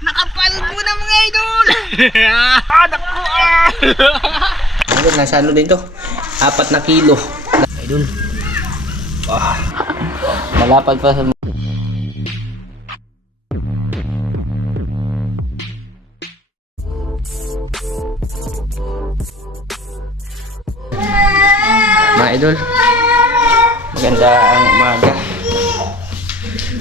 Nakapalbo na mga idol! Anak ko Idol, nasa ano din to? 4 na kilo. Idol. Malapad pa sa... Mga idol, magandang umaga.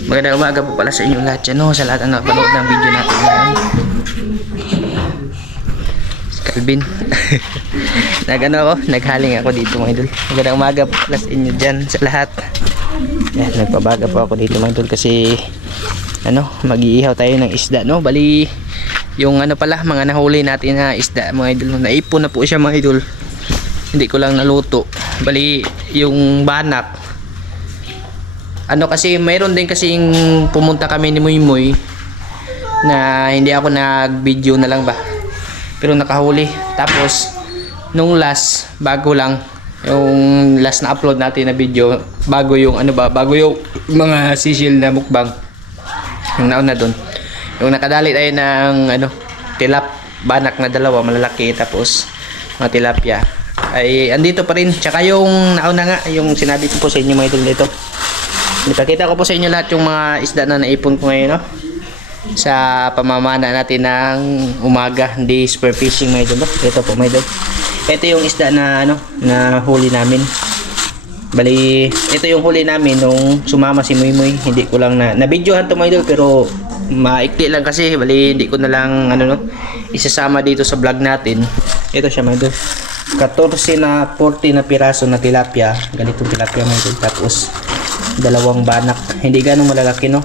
Magandang umaga po pala sa inyo lahat dyan, no? Sa lahat na nakapanood ng video natin ngayon. Si Calvin. Naghaling ako dito mga idol. Magandang umaga po pala sa inyo dyan sa lahat. Yan, nagpabaga po ako dito mga idol kasi mag-iihaw tayo ng isda, no? Bali, yung pala, mga nahuli natin na isda mga idol. Naipon na po siya mga idol. Hindi ko lang naluto. Bali, yung banak. Kasi mayroon din kasing pumunta kami ni Moymoy na hindi ako nag-video na lang ba. Pero nakahuli. Tapos, nung last, bago lang, yung last na upload natin na video, bago yung bago yung mga sisil na mukbang. Yung nauna doon. Yung nakadali tayo ng banak na 2, malalaki, tapos mga tilapia. Ay andito pa rin. Tsaka yung nauna nga, yung sinabi ko po sa inyo mga idol dito. Ipakita ko po sa inyo lahat yung mga isda na naipon ko ngayon, no? Sa pamamana natin ng umaga, hindi spear fishing mga idol, no? Ito po mga idol. Ito yung isda na na huli namin. Bali, ito yung huli namin nung sumama si Moymoy. Hindi ko lang na-videohan to mga idol, pero maikli lang kasi. Bali, hindi ko na lang isasama dito sa vlog natin. Ito siya mga idol. 14 na 40 na piraso na tilapia. Ganitong tilapia mga idol. Tapos 2 banak. Hindi ganong malalaki, no?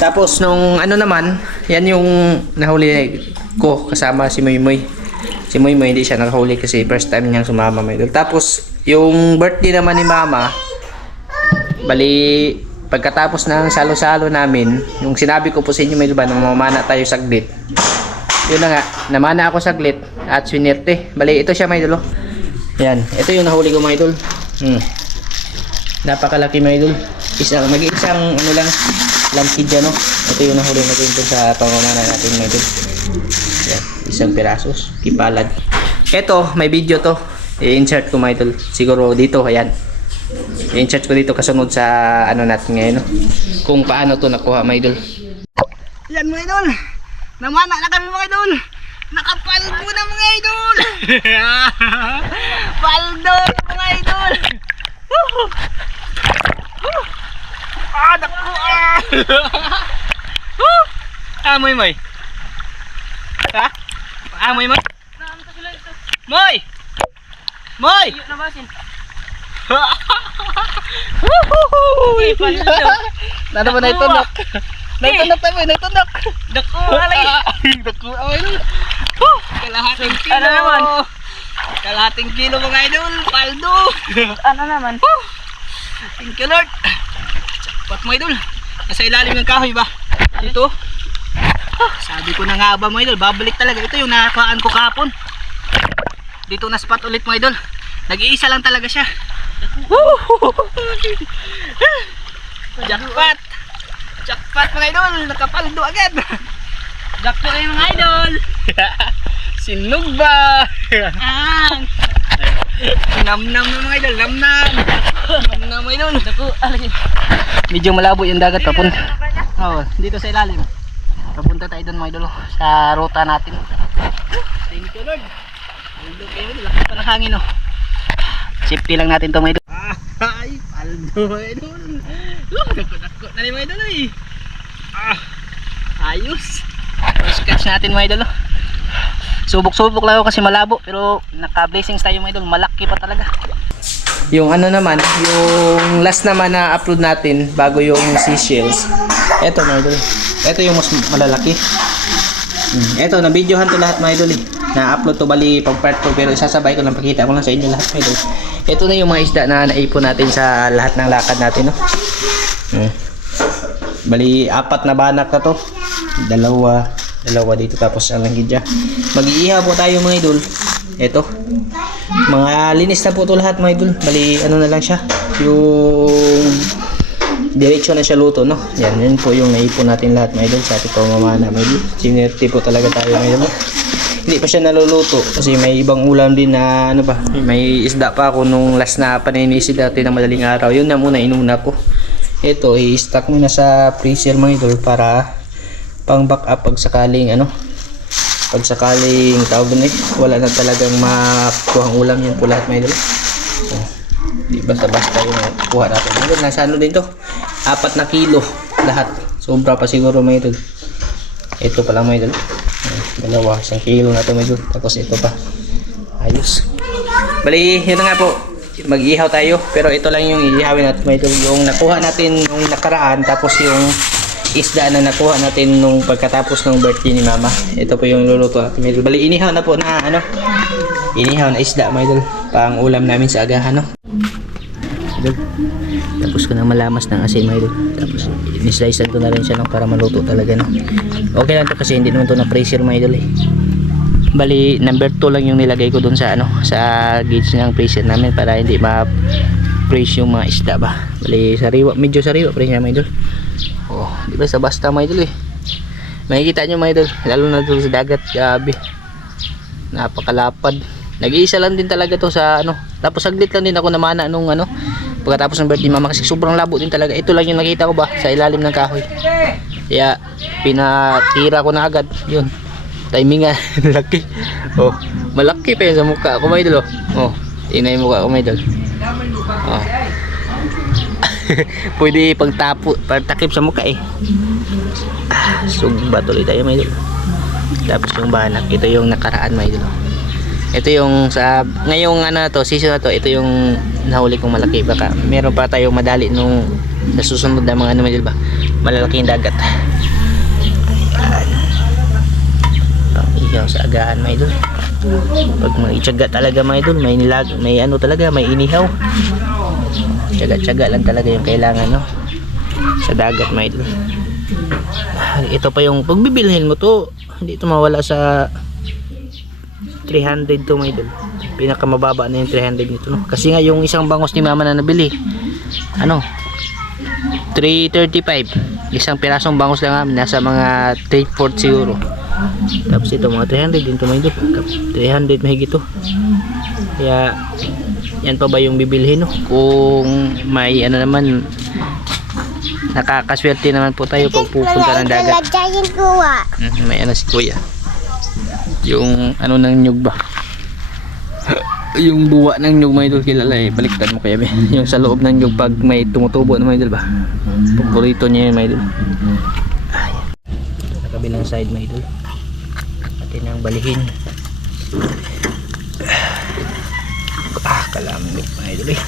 Tapos nung naman, yan yung nahuli ko kasama si Moymoy. Si Moymoy hindi siya nakahuli kasi first time niyang sumama mga idol. Tapos yung birthday naman ni Mama, bali pagkatapos ng salo-salo namin, yung sinabi ko po sa inyo mga idol ba, nang mamana tayo saglit. Yun na nga, namana ako saglit at swinerte. Bali, ito siya mga idol. Yan, ito yung nahuli ko mga idol. Napakalaki mga idol. Nag-iisang langkid dyan, no? Ito yung nahuli natin dito sa pamamana natin mga idol. Yan, 1 pirasos, kipalad. Ito, may video to. I-insert ko mga idol. Siguro dito, ayan. I-insert ko dito kasunod sa natin ngayon, no? Kung paano to nakuha mga idol. Yan mga idol. Namana na kami mga idol. Nakapalbo na mga idol. Paldo mga idol. Anak ko Moy. Ha? Moy. Moy! Moy! Nada ba na itunog? Nagtunog. Dako alay. Dako alay. Kalahating kilo. Ano naman? Kalahating kilo mga idol. Paldo. Ano naman? Thank you Lord. Jackpot mga idol. Nasa ilalim ng kahoy ba? Dito. Sabi ko na nga ba mga idol, babalik talaga. Ito yung nakakaan ko kahapon. Dito na spot ulit mga idol. Nag-iisa lang talaga siya. Jackpot. Jackpot mga idol. Nakapaldo agad. Jackpot kayo mga idol. Sinog ba? Nam-nam na mga idol. Nam-nam. Nam-nam mga idol. Medyo malabo yung dagat papunta. Dito sa ilalim. Papunta tayo doon mga idol sa ruta natin. Thank you Lord. Paldo kayo. Laki pa ng hangin safety lang natin to mga idol. Ay, paldo mga idol. Dako-dako na rin mga idol ayos. First catch natin mga idol. Subok-subok lang ako kasi malabo, pero naka-blessings tayo mga idol. Malaki pa talaga. Yung naman, yung last naman na upload natin bago yung seashells. Eto mga idol. Eto yung mas malalaki. Eto, na-videohan to lahat mga idol na-upload to bali pag part 2, pero isasabay ko lang, pakita ko lang sa inyo lahat mga idol. Ito na yung mga isda na naipon natin sa lahat ng lakad natin, no? Bali 4 na banak na to. Dalawa dito, tapos ang langkidya. Mag-iihaw po tayo mga idol. Ito. Mga linis na po to lahat mga idol. Bali na lang siya. Yung diretso na siya luto, no? Yan po yung naipon natin lahat, mga idol, sa ating pamamana, mga idol. Sinerte po talaga tayo, mga idol. Hindi pa siya naluluto kasi may ibang ulam din na ano ba, may isda pa ako nung last na paninisid natin ng madaling araw. Yun na muna inuna ko. Ito i-stock muna sa freezer, mga idol, para pang back up pag sakaling tawag dun wala na talagang makuhang ulam. Yan po lahat, mga idol. Di basta-basta yung kuha natin. Mga idol, nasa ano din to? 4 na kilo lahat. Sobra pa siguro, mga idol. Ito pala, mga idol. Dalawa, 1 kilo na to, medyo. Tapos ito pa. Ayos. Bali, yun na nga po. Mag-ihaw tayo. Pero ito lang yung iihawin natin, medyo. Yung nakuha natin nung nakaraan. Tapos yung isda na nakuha natin nung pagkatapos ng birthday ni mama. Ito po yung luluto natin, medyo. Bali, inihaw na po na inihaw na isda, medyo. Pang ulam namin sa agahan, no? Medyo. Tapos ko na malamas ng asin, mga idol. Tapos ni-slice ko na rin siya para maluto talaga, no. Okay lang to kasi hindi naman to na freezer, mga idol, eh. Bali number 2 lang yung nilagay ko dun sa sa gauge ng freezer namin para hindi ma-freeze yung mga isda ba. Bali sariwa, medyo sariwa pa rin siya, mga idol. Oh, di ba sa basta, mga idol, eh. Makikita nyo, mga idol, lalo na dun sa dagat, grabe. Napakalapad. Nag-iisa lang din talaga to sa Tapos saglit lang din ako namana nung pagkatapos ng birthday mama kasi sobrang labo din talaga. Ito lang yung nakita ko ba sa ilalim ng kahoy. Kaya pinatira ko na agad. Yun. Timing nga. Laki. Oh, malaki pa yun sa mukha ko, mga idol. Oh, tingnan yung mukha ko, mga idol. Oh. Pwede pagtakip sa mukha, eh. Sugba tuloy tayo, mga idol. Tapos yung banak, ito yung nakaraan, mga idol. Ito yung sa ngayong season na to, ito yung nahuli kong malaki. Baka meron pa tayong madali nung sa susunod na mga mga idol ba, malalaking dagat. Ayan. Pang-ihaw sa agahan, mga idol. Pag mag-itsaga talaga, mga idol, may talaga, may inihaw. Tsaga-tsaga lang talaga yung kailangan, no, sa dagat, mga idol. Ito pa yung pagbibilhin mo to, hindi ito mawala sa 300 to, mga idol. Pinakamababa na yung 300 nito, no? Kasi nga yung isang bangos ni mama na nabili 335. Isang pirasong bangos lang nasa mga 340 siguro. Tapos ito mga 300 din to, mga idol. 300 mahigit to. Kaya yan pa ba yung bibilhin, no? Kung may naman, nakakaswerte naman po tayo pag pupunta ng dagat. May si kuya, yung ng nyug ba, yung buwa ng nyug, mga idol, kilala, eh. Baliktad mo kaya, yung sa loob ng nyug pag may tumutubo na, mga idol ba, paborito niya yun, mga idol. Ayan. Sa kabilang side, mga idol, natin ang balihin. Kalamig, mga idol, eh.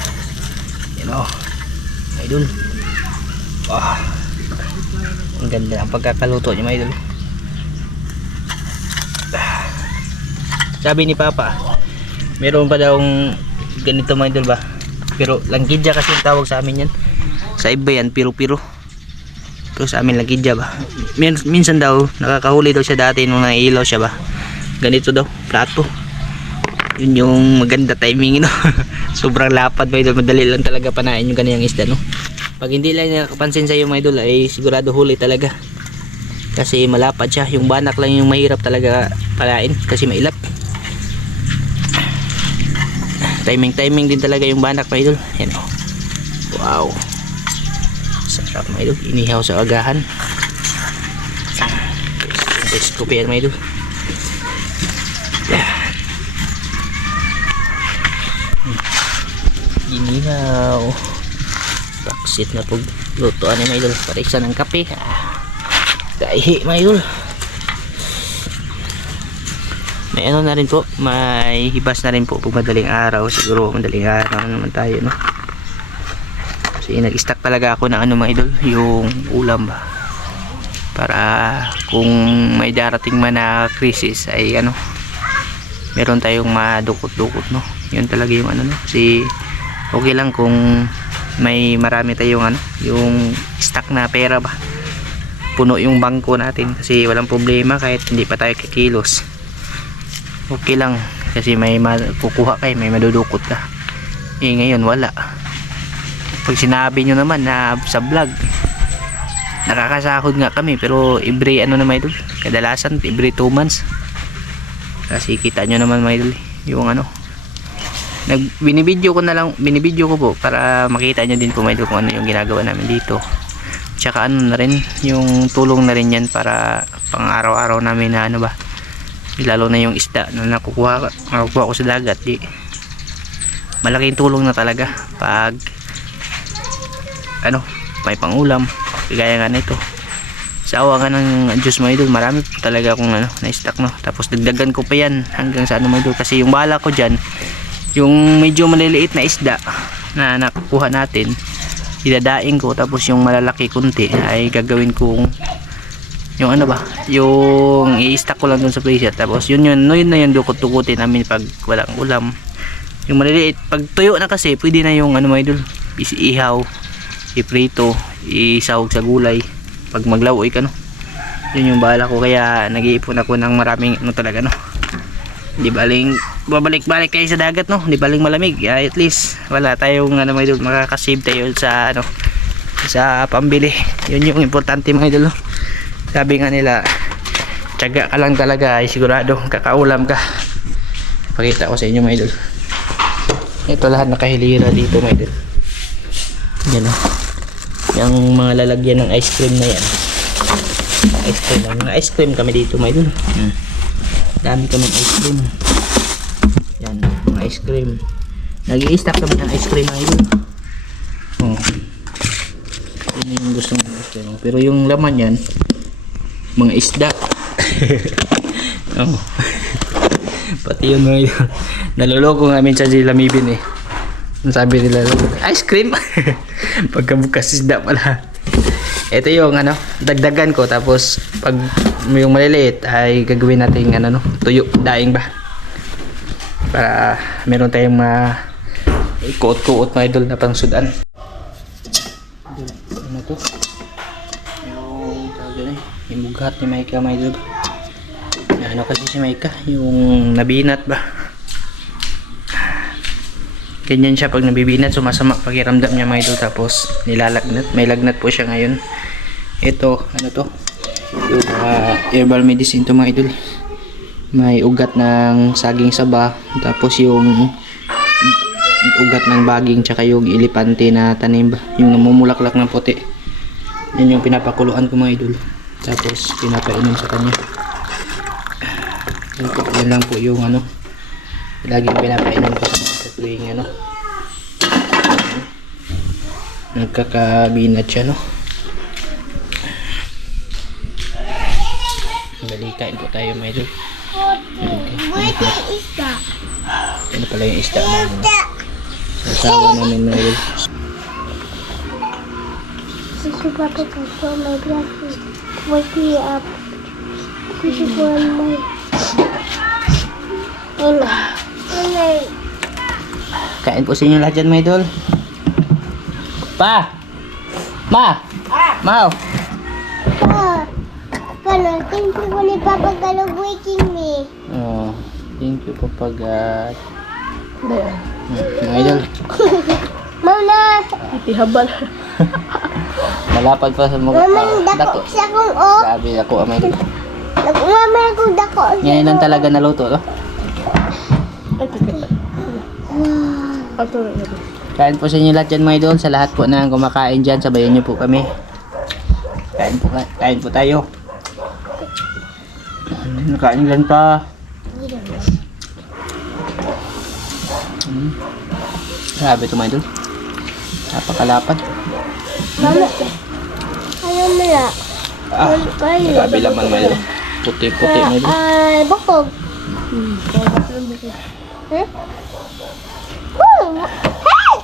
Yan o, mga idol. Ang ganda ang pagkakaluto niya, mga idol. Sabi ni Papa, meron pa daw ganito, mga idol ba, pero langgidya kasi yung tawag sa amin yan. Sa iba yan piro-piro, pero sa amin langgidya ba. Minsan daw nakakahuli daw siya dati nung nailaw siya ba, ganito daw plato. Yun yung maganda timing, no. Sobrang lapad, mga idol, madali lang talaga panain yung ganyan isda, no. Pag hindi lang nakapansin sa iyo, mga idol, ay sigurado huli talaga kasi malapad siya. Yung banak lang yung mahirap talaga palain kasi mailap. Timing din talaga yung banak, mga idol. Yan, oh. Wow, sarap, mga idol. Inihaw sa agahan. Scoop yan, mga idol. Inihaw. Baksit na pag lutoan ni, mga idol. Pariksa ng kape. Daihi, mga idol. May na rin po, may hibas na rin po pag madaling araw. Siguro madaling araw naman tayo, no. Kasi nag-stack talaga ako ng mga idol, yung ulam ba, para kung may darating man na krisis ay meron tayong madukot-dukot, no. Yun talaga yung no. Kasi okay lang kung may marami tayong yung stock na pera ba, puno yung bangko natin, kasi walang problema kahit hindi pa tayo kikilos. Okay lang kasi may kukuha kayo, may madudukot ka. Ngayon wala. Pag sinabi nyo naman na sa vlog, nakakasahod nga kami, pero every ano na mga idol, kadalasan every 2 months. Kasi kita nyo naman mga idol, yung ano, binibidyo ko po para makita nyo din po mga idol kung ano yung ginagawa namin dito. Tsaka ano na rin, yung tulong na rin yan para pang araw-araw namin na ano ba, lalo na yung isda na nakukuha ko sa dagat. Di, malaking tulong na talaga pag ano, may pangulam kagaya nga nito. Sa awa nga ng Diyos mga idol, marami po talaga akong ano, na-stock, no. Tapos dagdagan ko pa yan hanggang sa ano mga idol, kasi yung bala ko dyan, yung medyo maliliit na isda na nakukuha natin, idadaing ko, tapos yung malalaki kunti ay gagawin kong yung ano ba, yung i-stack ko lang dun sa freezer. Tapos yun na yung dukot-dukutin namin pag walang ulam. Yung maliliit, pag tuyo na kasi pwede na yung ano mga idol, ihaw, iprito, isahog sa gulay pag maglawoy ka, no. Yun yung bala ko, kaya nag-iipon ako ng maraming ano talaga, no. Di baling babalik-balik kayo sa dagat, no, di baling malamig. At least wala tayong ano mga idol, makakasave tayo sa ano, sa pambili. Yun yung importante mga idol, no? Sabi nga nila, tiyaga ka lang talaga ay sigurado kakaulam ka. Pakita ko sa inyo mga idol, ito lahat nakahilira dito mga idol. Yan, no? Yung mga lalagyan ng ice cream na yan, mga ice cream kami dito mga idol. Dami kami ice cream. Yan, mga ice cream. Nag-i-stack kami ng ice cream mga idol. Oh. Yun yung gusto ng ice cream. Pero yung laman yan, mga isda. Oh. Pati yun mga idol. Naloloko nga minsan sila Mibin eh. Sabi nila, ice cream. Pagkabukas isda pala. Ito yung ano, dagdagan ko, tapos pag yung maliliit ay gagawin natin ano, no, tuyo, daing ba, para meron tayong kuot-kuot mga idol na pang sudan. Ano to? Yung tawag yung bughat ni Maika mga idol. Ano kasi si Maika, yung nabinat ba, ganyan siya pag nabibinat, sumasama pakiramdam niya mga idol. Tapos nilalagnat, may lagnat po siya ngayon. Ito, ano to, yung herbal medicine to mga idol. May ugat ng saging saba, tapos yung ugat ng baging, tsaka yung ilipante na tanim ba, yung namumulaklak ng puti. Yan yung pinapakuluan ko mga idol, tapos pinapainom sa kanya. Yan lang po yung ano, laging pinapainom ko sa tuwing ano, nagkakabinat siya, no. Balikain ko tayo mga idol. Ano pala yung isda namin, no? Sasawa namin mga idol. This is Papa for my glasses. Wake me up. This is for my... Kain po sa inyo lahat dyan mga idol. Pa! Ma! Mau! Thank you for ni Papa Galo waking me. Oh, thank you Papa God. Mga idol. Mama! Ihabal. Malapad pa sa mga Mama, dako siya kung oh. Sabi ako amay. Mama, kung dako. Ngayon lang talaga naluto, no? Ay, tikita. Ato na ito. Kain po sa inyo lahat dyan mga idol. Sa lahat po na kumakain dyan, sabayan nyo po kami. Kain po tayo. Kain dyan pa. Grabe ito mga idol. Napakalapad. Mama, ayaw mo na. Grabe laman mga idol. Puti-puti mga idol. Bukog. Huh? Hey!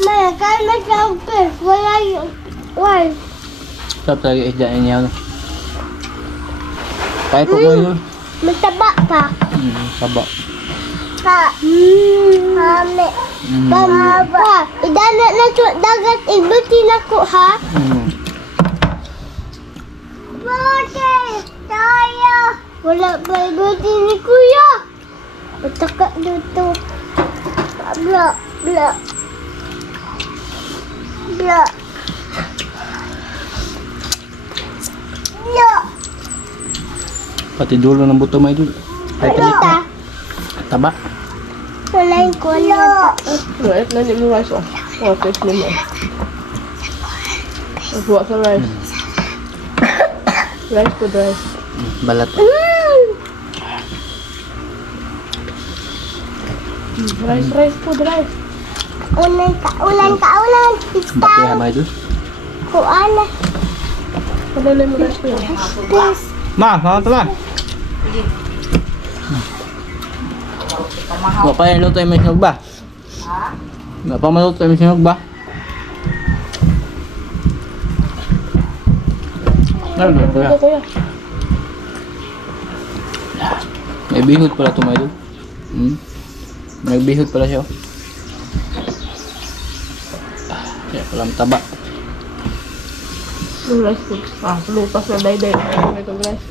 Maya, kaya nag-outfit. Wala yung... Why? Sarap talaga isdaan niya. Kaya po mo yun. Mataba pa. Saba. Ha. Hame. Pamaba. Idana na to dagat ibuti na ko ha. Wala pa ibati ni Kuya. Pataka dito. Bla, bla. Bla. Bla. Pati dulo ng buto may idol. Ay, Wala. taba. Wala yung kuya. Right, nanti mo rice oh. Oh, taste mo. Buat sa rice. Rice po rice. Balat. Rice po rice. Ulan ka, ulan. Bati ha mga idol. Kuala. Padala mo rice po yan. Please. Ma, sama tama. Wa pa yung luto yung may sinog ba? Ha? Wa pa maluto yung may sinog ba? Ano ba kuya? Ito kuya. May bihod pala ito mga idol. May bihod pala siya. Kaya pala mataba. Yung rice po. Ah, lutas na day-day. Ito rice.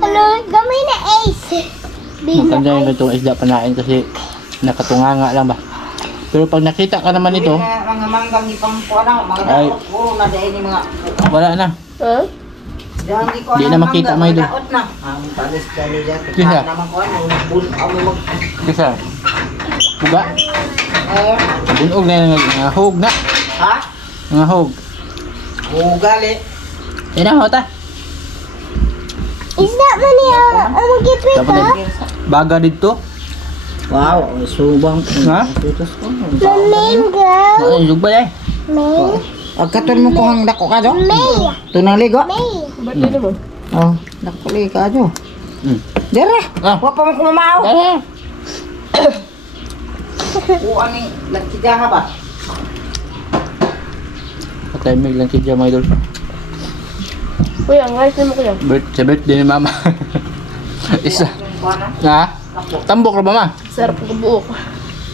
Hello, gamay na ace. Maganda yung itong isda panain kasi nakatunganga lang ba. Pero pag nakita ka naman ito, Mga manggang ipang kuha na, mga Ay. daot. Puro na dahil ni mga... wala na. Ha? Di na makita, mga idol. Daot na. Ang palis ka nila. Kisa? Naman kuha na. Ang mag... Kasi buga. Bunog na yung hug na. Ha? Mga hug. Ugali. Yan na, hota. Is that money magkipit Dapat ha? baga dito. Wow, subang. Ha? Tutos ko. The main girl. Ano yung ba eh? May. Agkaton mo ko hang dako ka jo? May. Tunang ligo? May. Ba't din mo? Oh, dako ligo ka jo. Dere. Ah. Wa pa mo kumamaw. Dala. O ani, nagtigaha ba? Patay mig lang kidya mga idol. Kuya, ang rice mo kuya. Sa birthday ni mama. Isa. Kuha na. Ha? Tambok na ba ma? Sarap ng buok.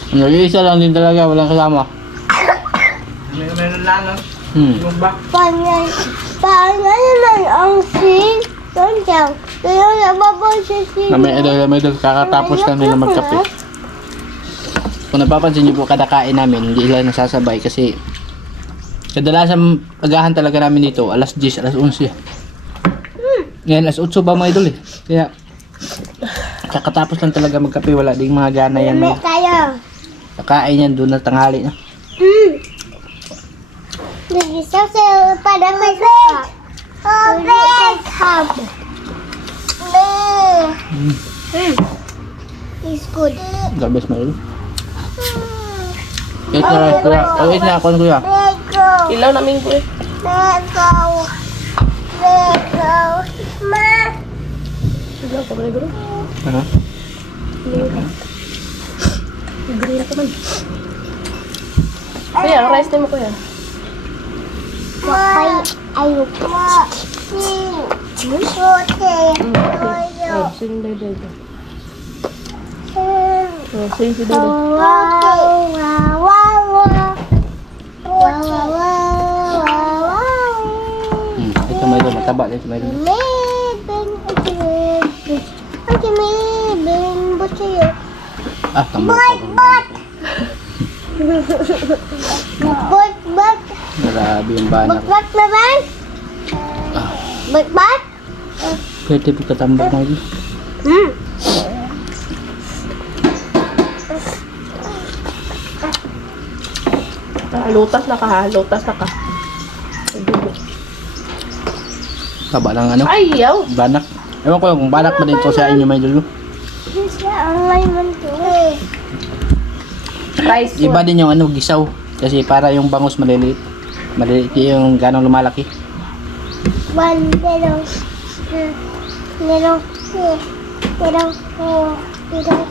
Nag-iisa lang din talaga, walang kasama. Meron na no. Yung ba? Pangan naman ang sing. Tonjang. Kaya nababay siya sing. May idol, kakatapos lang nila magkape. Kung napapansin niyo po kada kain namin, hindi lang nasasabay kasi kadalasan agahan talaga namin dito, alas 10, alas 11. Ngayon, alas 8 ba mga idol eh. Kaya kakatapos lang talaga magkape, wala ding mga gana yan. May tayo. Kakain yan doon na tanghali na. Nag-isa sa parang may saka. Big hub. It's good. The best mga idol. Eat na rice kuya. Oh, eat na ako kuya. Lego. Ilaw namin kuya. Lego. Lego. Ma. Ilaw ka ba na gano'n? Aha. Green ka man. Kuya, ang rice din mo kuya. Papay. Ayok. Ma. Oh, sing day-day. Oh, sing si day-day. Wow, wow, wow, wow. Wow, wow, wow, wow. Ito mga idol, mataba din ito mga idol. Ah, tambok pa. Grabe yung banak. Pwede po katambok mga idol. Ah, lutas na ka ha, lutas na ka. Taba lang ano, Ayaw! banak. Ewan ko lang kung banak ba dito sa inyo mga idol. Rice Iba din yung ano, gisaw. Kasi para yung bangus maliliit. Maliliit yung ganong lumalaki. One little, little, little, little,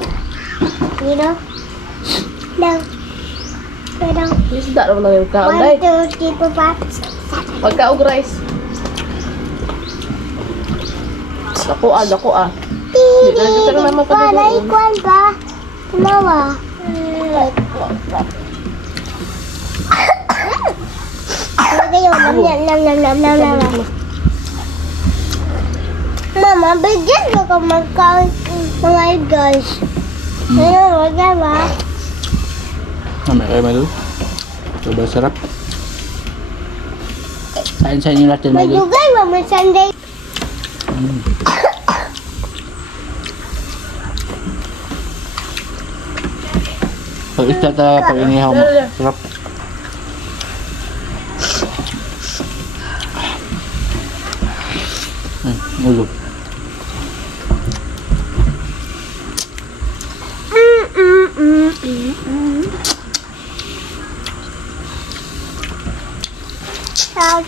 Isda naman lang yung kaon, 1, day. 2, 3, 4, 5, 6, 7. Pagkaog rice. Dako ah. Di na dito na naman Panay pagkagoon. kwan ba? Tumawa. Ano kayo? Nam. Mama, bigyan mo ka magkain mga guys. Ano, wag ba? Mamaya kayo, Maidol. Sobrang sarap. Kain sa inyo natin, Maidol. Madugay mo mo Sunday. Pag isda talaga, pag inihaw mo. Sarap. Ulo.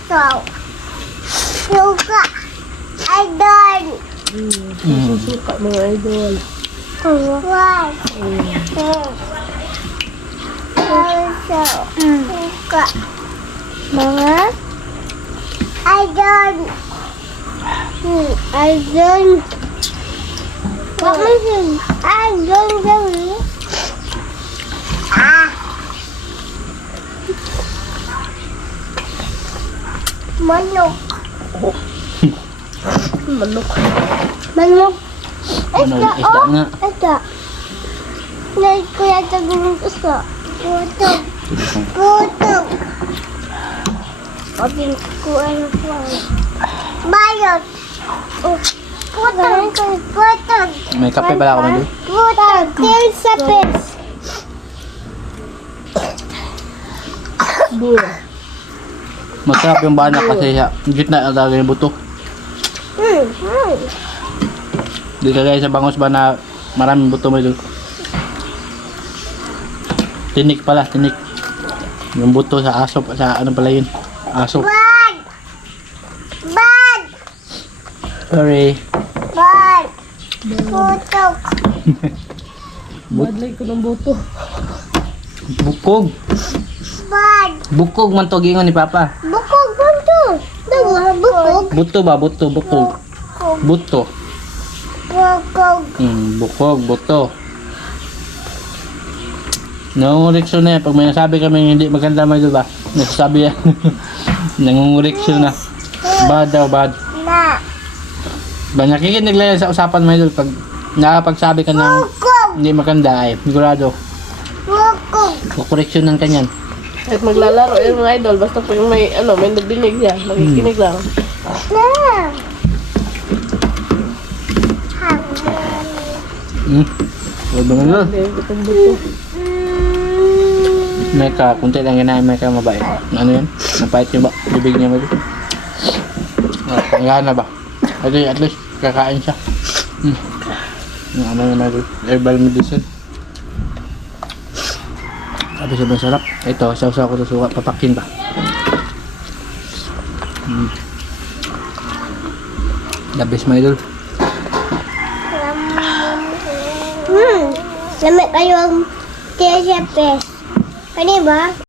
Chow. Suka. I done. Suka mga idol. Why? Suka. Mga I done. I done. What was it? I done gawin. Manok. Manok. Manok. Ano, isda nga. Ito. Nai ko yata gawin ito. Putog. Putog. Pagin ko ano po. Bayot. Putog. Putog. May kape pala ako, Maidol. Putog. Til sa pes. Buya. Masarap yung banak kasi sa gitna talaga yung buto. Di kagaya sa bangus ba na maraming buto, Maidol. Tinik pala, tinik. Yung buto sa aso, sa ano pala yun? Aso. Bad. Bad. Sorry. Bad. Putog. Badlay ko ng buto. Bukog. Bad. Bukog man to gingon ni Papa. Bukog man to. Dawa, bukog. Buto ba? Buto, bukog. Buto. Bukog. Bukog, buto. Nangungureksyon na yan. Pag may nasabi kami hindi maganda, Maidol ba? Nasasabi yan. Nangungureksyon na. Bad daw, bad. Na. Ba, nakikinig lang yan sa usapan, Maidol. Pag nakapagsabi ka ng Bukog. hindi maganda, ay sigurado. Bukog. Kukoreksyonan ka niyan. At maglalaro yung mga idol. Basta pag may, may nagdinig siya. Makikinig lang. Na. Huwag ba Maidol? Hindi, itong buto. May ka, kunti lang ginahin, may ka mabait. Ano yan? Napait yung bibig niya, Maidol. Kaya na ba? At least, kakain siya. Ano yung Maidol? Herbal medicine. Sabi sobrang sarap. Ito, sausaw ko sa suka. Papakin ba? The best, Maidol. Lamig kayo ang TSFS. Kani ba?